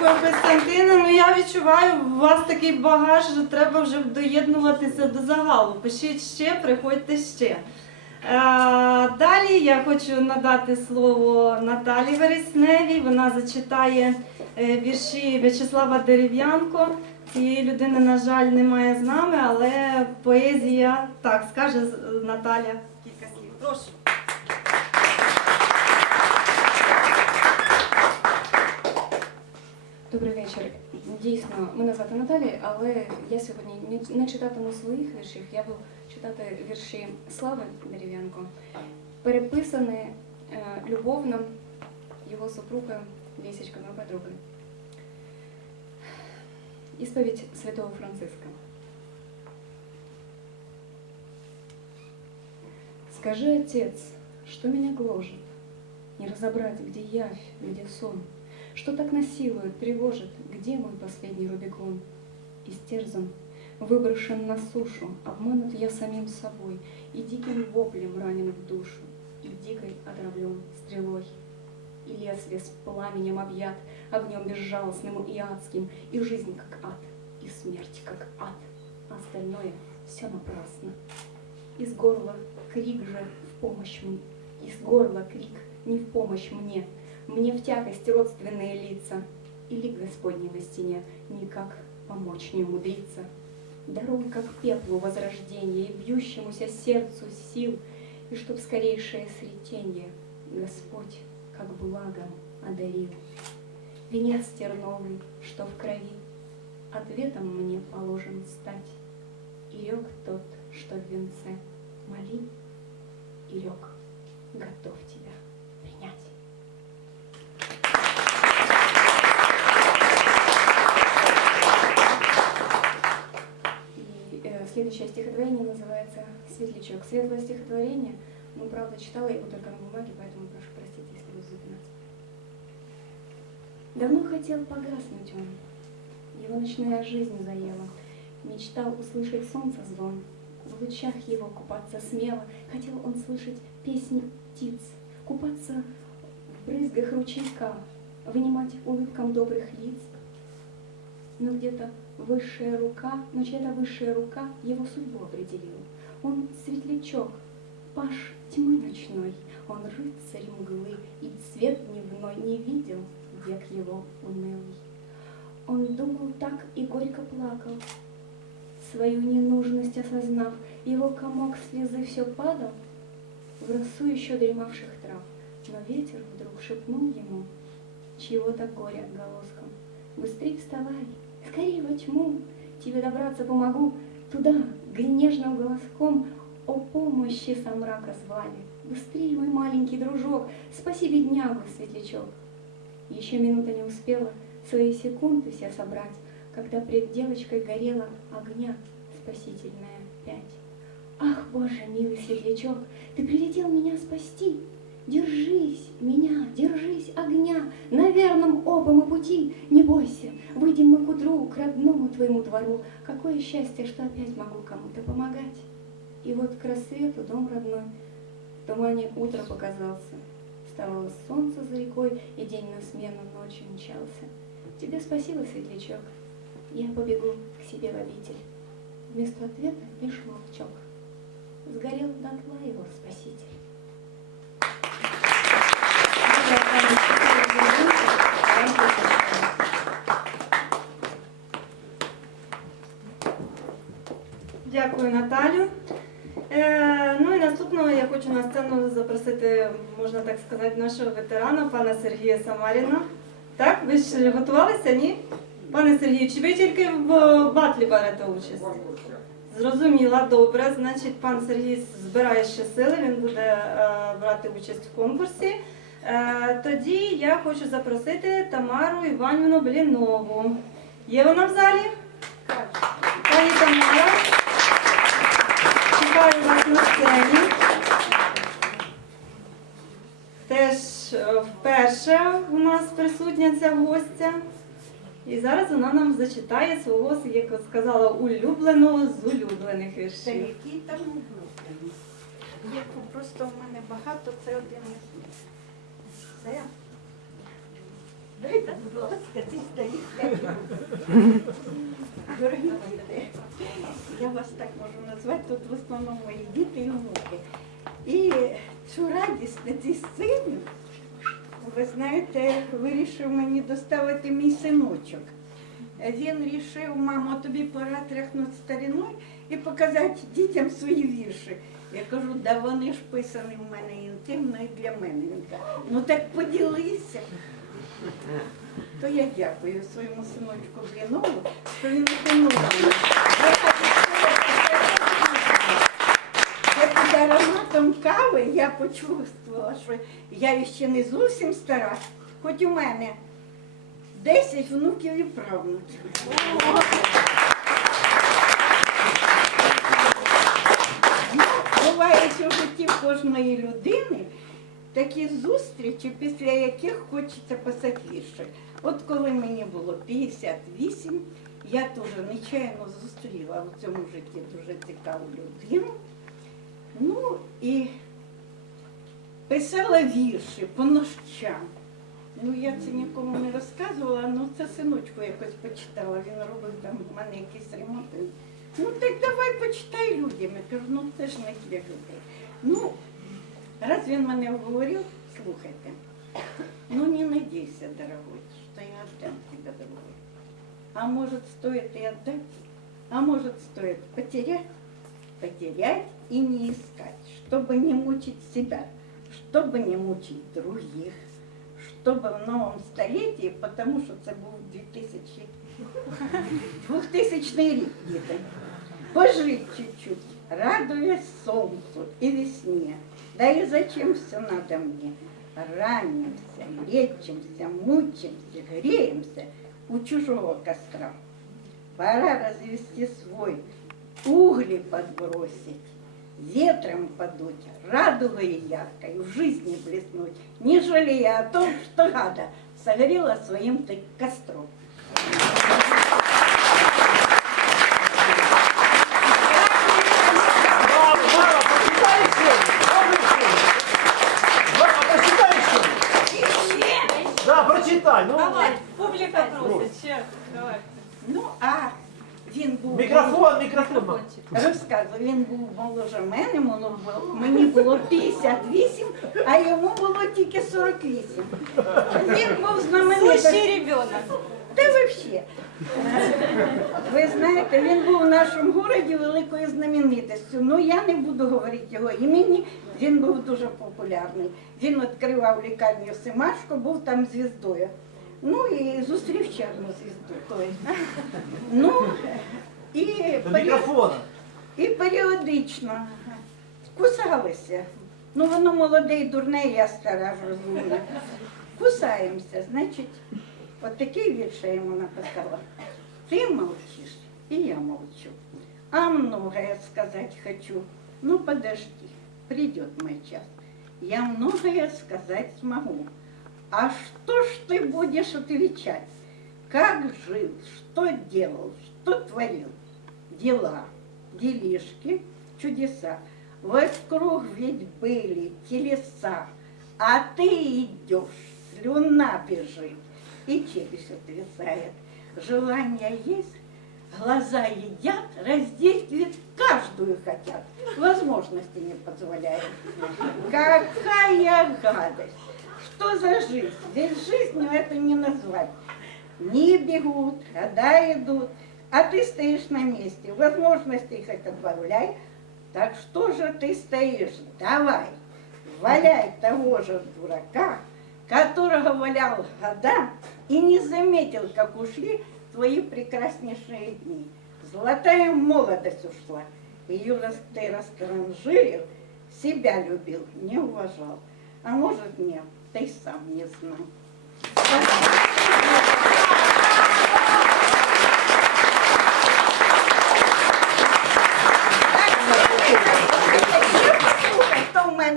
Дякую, Костянтина. Ну я відчуваю, у вас такий багаж, що треба вже доєднуватися до загалу. Пишіть ще, приходьте ще. Е, Далі я хочу надати слово Наталі Вересневій. Вона зачитає е, вірші В'ячеслава Дерев'янко. Цієї людини, на жаль, немає з нами, але поезія так скаже Наталя кілька слів. Прошу. мене звати Наталі, але я сьогодні не- не читатиму своїх віршів, я буду читати вірші Слави Дерев'янко, переписані е, любовно його супругою Лісечкою подругою. Исповедь святого Франциска. Скажи, отец, что меня гложет? Не разобрать, где явь, где сон. что так насилует, тревожит, где мой последний Рубикон? Истерзан, выброшен на сушу, обманут я самим собой, И диким воплем ранен в душу, И дикой отравлен стрелой. И лезвие с пламенем объят, огнем безжалостным и адским, И жизнь как ад, и смерть как ад, остальное все напрасно. Из горла крик же в помощь мне, из горла крик не в помощь мне, мне в тягость родственные лица, и лик на стене никак помочь не умудрится. Даруй, как пеплу возрождение и бьющемуся сердцу сил, и чтоб скорейшее сретенье Господь как благом одарил. Венец терновый, что в крови, ответом мне положен стать, и рек тот, что в венце, моли, и рек, готов тебя следующее стихотворение называется «Светлячок». Светлое стихотворение, ну, правда, читала его только на бумаге, поэтому прошу простить, если буду запинаться. Давно хотел погаснуть он, его ночная жизнь заела. Мечтал услышать солнце звон, в лучах его купаться смело. Хотел он слышать песни птиц, купаться в брызгах ручейка, вынимать улыбкам добрых лиц. Но где-то высшая рука, но чья-то высшая рука его судьбу определила. Он светлячок, паш тьмы ночной, он рыцарь мглы, и цвет дневной не видел век его унылый. Он думал так и горько плакал, свою ненужность осознав, его комок слезы все падал в росу еще дремавших трав. Но ветер вдруг шепнул ему чьего-то горя отголоском. Быстрей вставай, скорей во тьму, тебе добраться помогу туда, где нежным голоском о помощи со мрака звали. Быстрей, мой маленький дружок, спаси беднягу, светлячок. Еще минута не успела свои секунды все собрать, когда пред девочкой горела огня спасительная пять. Ах, Боже, милый светлячок, ты прилетел меня спасти. Держись меня, держись огня, на верном оба мы пути. Не бойся, выйдем мы к утру, к родному твоему двору. Какое счастье, что опять могу кому-то помогать. И вот к рассвету дом родной в тумане утро показался. Вставало солнце за рекой, и день на смену ночи мчался. Тебе спасибо, светлячок, я побегу к себе в обитель. Вместо ответа лишь молчок. Сгорел дотла его спаситель. Дякую, Наталю. Е, ну і наступного я хочу на сцену запросити, можна так сказати, нашого ветерана, пана Сергія Самаріна. Так, ви ж готувалися, ні? Пане Сергію, чи ви тільки в батлі берете участь? Зрозуміла, добре. Значить, пан Сергій збирає ще сили, він буде е, брати участь в конкурсі. Е, тоді я хочу запросити Тамару Іванівну Блінову. Є вона в залі? Пані Тамара. Чекаю вас на сцені. Теж е, вперше у нас присутня ця гостя. І зараз вона нам зачитає свого, як сказала, улюбленого з улюблених віршів. який там улюблений. Просто у мене багато, це один. Це Дорогі діти, я вас так можу назвати, тут в основному мої діти і внуки. І цю радість на цій сцені, ви знаєте, вирішив мені доставити мій синочок. Він рішив, мамо, тобі пора тряхнути стариною і показати дітям свої вірші. Я кажу, да вони ж писані в мене інтимно і для мене. Він каже, ну так поділися. То я дякую своєму синочку Блінову, що він опинував. Під ароматом кави я почувствувала, що я ще не зовсім стара, хоч у мене 10 внуків і правнуків. Ну, Бувають у житті кожної людини такі зустрічі, після яких хочеться писати вірші. От коли мені було 58, я теж нечайно зустріла в цьому житті дуже цікаву людину. Ну і писала вірші по нощам. Ну, я це нікому не розказувала, ну це синочку якось почитала. Він робив там в мене якісь ремонти. Ну так давай почитай людям. Я кажу, ну це ж не для людей. Ну, раз він мене вговорив, слухайте, ну не надейся, дорогой, что я отдам тебя домой. А может стоит и отдать, а может стоит потерять, потерять и не искать, чтобы не мучить себя, чтобы не мучить других, чтобы в новом столетии, потому что це був 2000, 2000 рік, діти, пожить чуть-чуть, радуясь солнцу и весне. Да и зачем все надо мне? Ранимся, лечимся, мучимся, греемся у чужого костра. Пора развести свой, угли подбросить, ветром подуть, радугой яркой в жизни блеснуть, не жалея о том, что гада согрела своим ты костром. Був мене, було- мені було 58, а йому було тільки 48. Він був знаменитий. ребенок. Та взагалі. Ви знаєте, він був в нашому городі великою знаменитістю. Ну я не буду говорити його імені. Він був дуже популярний. Він відкривав лікарню Семашко, був там звіздою. Ну і зустрів чарну звізду. Ну і До мікрофона. і періодично кусалися. Ну, воно молоде і дурне, я стара ж розумна. Кусаємося, значить, от такий вірш я йому написала. Ти молчиш, і я молчу. А многое сказать хочу. Ну, подожди, придет мой час. Я многое сказать смогу. А что ж ты будешь отвечать? Как жил, что делал, что творил? Дела, делишки, чудеса. Вокруг ведь были телеса, а ты идешь, слюна бежит, и челюсть отвисает. Желание есть, глаза едят, раздеть ведь каждую хотят. Возможности не позволяют. Какая гадость! Что за жизнь? Ведь жизнью это не назвать. Дни бегут, года идут, а ты стоишь на месте. Возможностей хоть отбавляй. Так что же ты стоишь? Давай, валяй того же дурака, которого валял года и не заметил, как ушли твои прекраснейшие дни. Золотая молодость ушла. Ее ты раскранжирил, себя любил, не уважал. А может нет, ты сам не знал.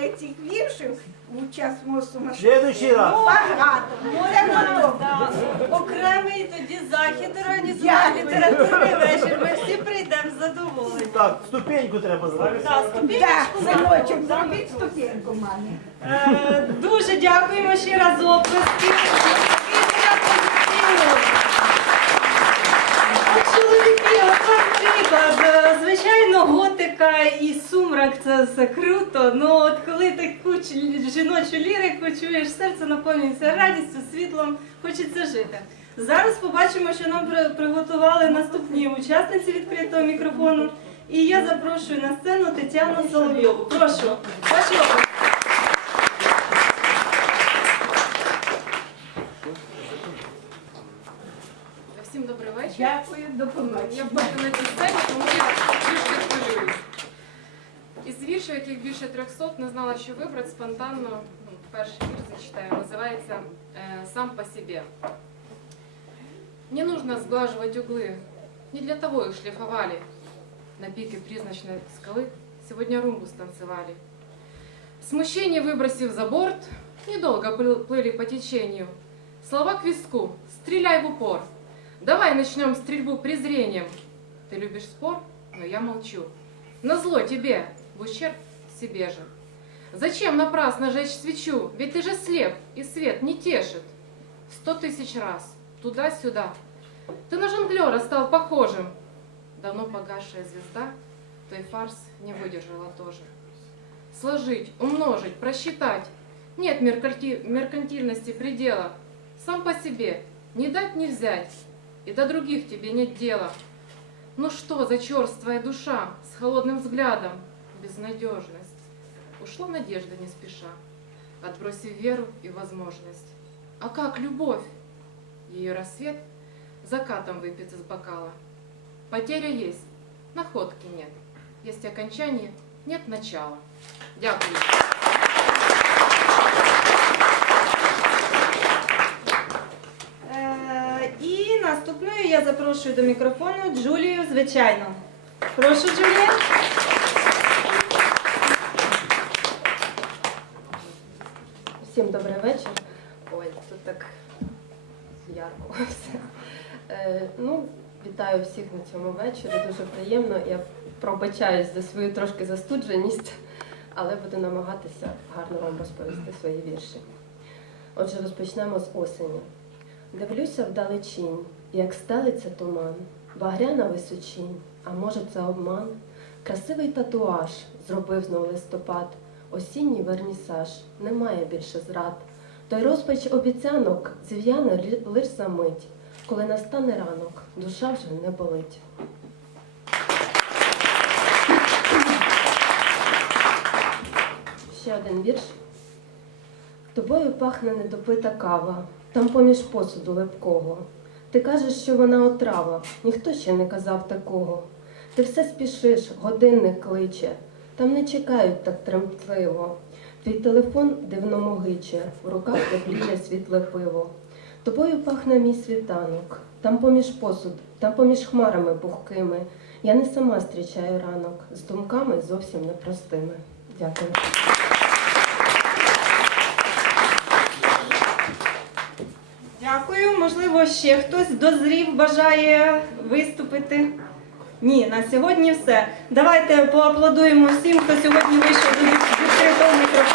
Мене цих віршів у час мого сумасшедшого? Следующий раз. Багато. Це на то. Окремий тоді захід організувати літературний вечір. Ми всі прийдемо задоволені. Так, ступеньку треба зробити. Да, Так, ступінечку синочок, зробіть ступеньку мамі. Е, Дуже дякуємо ще раз оплески. Це все круто. Ну от коли таку жіночу лірику чуєш, серце наповнюється радістю, світлом, хочеться жити. Зараз побачимо, що нам приготували наступні учасниці відкритого мікрофону. І я запрошую на сцену Тетяну Соловйову. Прошу, ваші. Всім добрий вечір. Дякую, до Я вперше на цій сцені, тому я віршів, яких більше 300, не знала, що вибрати спонтанно. Ну, перший вірш зачитаю, називається е, «Сам по себе». Не нужно сглаживать углы, не для того их шлифовали. На пике призначной скалы сегодня румбу станцевали. Смущение выбросив за борт, недолго плыл- плыли по течению. Слова к виску, стреляй в упор. Давай начнем стрельбу презрением. Ты любишь спор, но я молчу. Назло тебе, в ущерб себе же. Зачем напрасно жечь свечу? Ведь ты же слеп, и свет не тешит. Сто тысяч раз, туда-сюда. Ты на жонглера стал похожим. Давно погасшая звезда той фарс не выдержала тоже. Сложить, умножить, просчитать. Нет меркальти- меркантильности предела. Сам по себе, не дать, не взять. И до других тебе нет дела. Ну что за черствая душа с холодным взглядом, безнадежность? Ушла надежда не спеша, отбросив веру и возможность. А как любовь? Ее рассвет закатом выпит из бокала. Потеря есть, находки нет. Есть окончание, нет начала. Дякую. Е, І наступною я запрошую до мікрофону Джулію, звичайно. Прошу, Джулія. Всім добрий вечір. Ой, тут так ярко все. Е, ну, вітаю всіх на цьому вечорі. Дуже приємно. Я пробачаюсь за свою трошки застудженість, але буду намагатися гарно вам розповісти свої вірші. Отже, розпочнемо з осені. Дивлюся вдалечінь, як стелиться туман, багряна височінь, а може це обман. Красивий татуаж зробив знов листопад, осінній вернісаж, немає більше зрад. Той розпач обіцянок зів'яне лиш за мить, коли настане ранок, душа вже не болить. Ще один вірш. Тобою пахне недопита кава, там поміж посуду липкого. Ти кажеш, що вона отрава, ніхто ще не казав такого. Ти все спішиш, годинник кличе, там не чекають так тремтливо. Твій телефон дивно могиче, в руках тепліє світле пиво. Тобою пахне мій світанок, там поміж посуд, там поміж хмарами пухкими. Я не сама зустрічаю ранок з думками зовсім непростими. Дякую. Дякую. Можливо, ще хтось дозрів, бажає виступити. Ні, на сьогодні все. Давайте поаплодуємо всім, хто сьогодні вийшов до відкритого мікрофону.